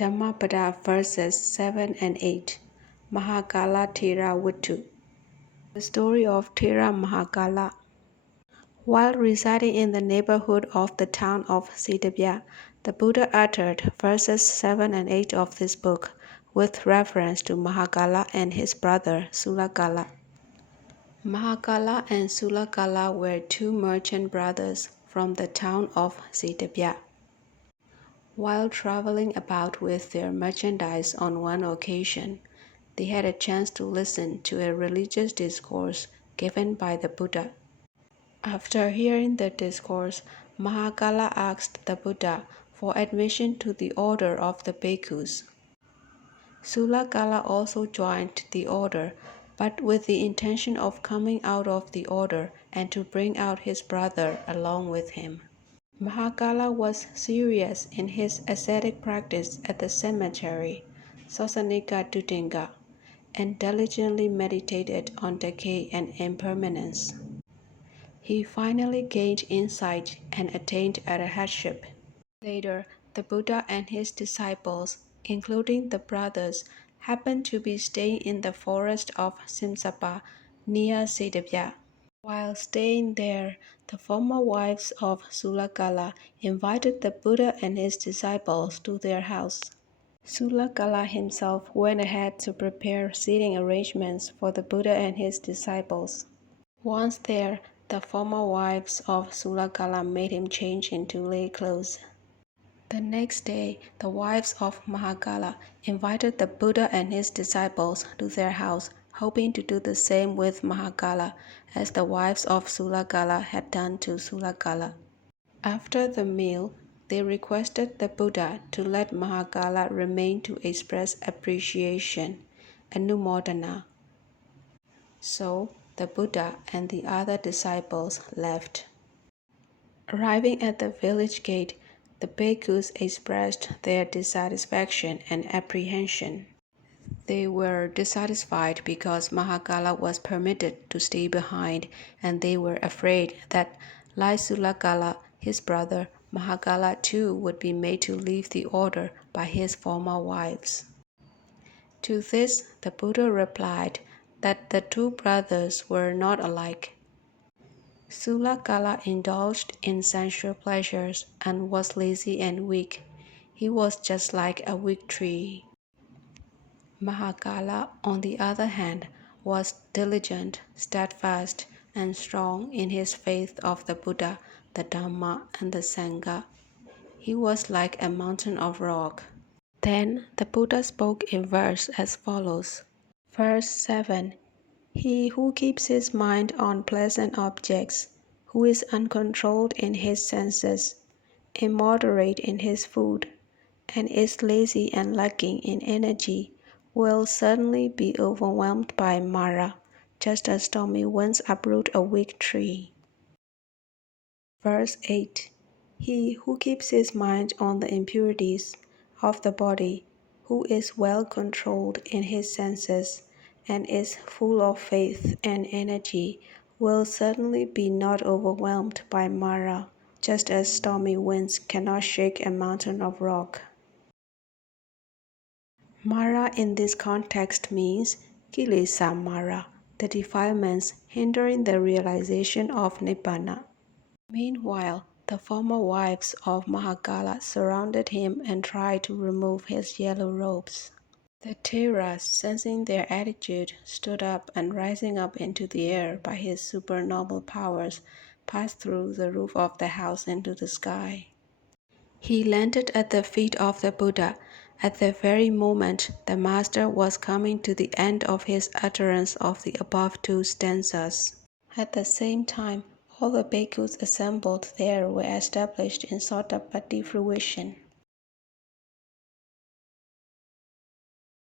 Dhammapada verses 7 and 8. Mahakala Thera Vittu. The story of Thera Mahakala. While residing in the neighborhood of the town of Siddhabya, the Buddha uttered verses 7 and 8 of this book with reference to Mahakala and his brother Sulakala. Mahakala and Sulakala were two merchant brothers from the town of Siddhabya. While traveling about with their merchandise on one occasion, they had a chance to listen to a religious discourse given by the Buddha. After hearing the discourse, Mahakala asked the Buddha for admission to the order of the bhikkhus. Sulakala also joined the order, but with the intention of coming out of the order and to bring out his brother along with him. Mahakala was serious in his ascetic practice at the cemetery, Sasanika Dutinga, and diligently meditated on decay and impermanence. He finally gained insight and attained arhatship. Later, the Buddha and his disciples, including the brothers, happened to be staying in the forest of Simsapa near Siddhabya. While staying there, the former wives of Sulakala invited the Buddha and his disciples to their house. Sulakala himself went ahead to prepare seating arrangements for the Buddha and his disciples. Once there, the former wives of Sulakala made him change into lay clothes. The next day, the wives of Mahakala invited the Buddha and his disciples to their house, hoping to do the same with Mahakala as the wives of Sulakala had done to Sulakala. After the meal, they requested the Buddha to let Mahakala remain to express appreciation, anumodana. So, the Buddha and the other disciples left. Arriving at the village gate, the bhikkhus expressed their dissatisfaction and apprehension. They were dissatisfied because Mahakala was permitted to stay behind, and they were afraid that, like Sulakala, his brother, Mahakala too would be made to leave the order by his former wives. To this, the Buddha replied that the two brothers were not alike. Sulakala indulged in sensual pleasures and was lazy and weak. He was just like a weak tree. Mahakala, on the other hand, was diligent, steadfast, and strong in his faith of the Buddha, the Dhamma, and the Sangha. He was like a mountain of rock. Then the Buddha spoke in verse as follows. Verse 7. He who keeps his mind on pleasant objects, who is uncontrolled in his senses, immoderate in his food, and is lazy and lacking in energy, will certainly be overwhelmed by Mara, just as stormy winds uproot a weak tree. Verse 8. He who keeps his mind on the impurities of the body, who is well controlled in his senses, and is full of faith and energy, will certainly be not overwhelmed by Mara, just as stormy winds cannot shake a mountain of rock. Mara in this context means Kilesa Mara, the defilements hindering the realization of Nibbana. Meanwhile, the former wives of Mahakala surrounded him and tried to remove his yellow robes. The Thera, sensing their attitude, stood up and rising up into the air by his supernormal powers, passed through the roof of the house into the sky. He landed at the feet of the Buddha at the very moment the master was coming to the end of his utterance of the above two stanzas. At the same time, all the bhikkhus assembled there were established in Sotapaddi fruition.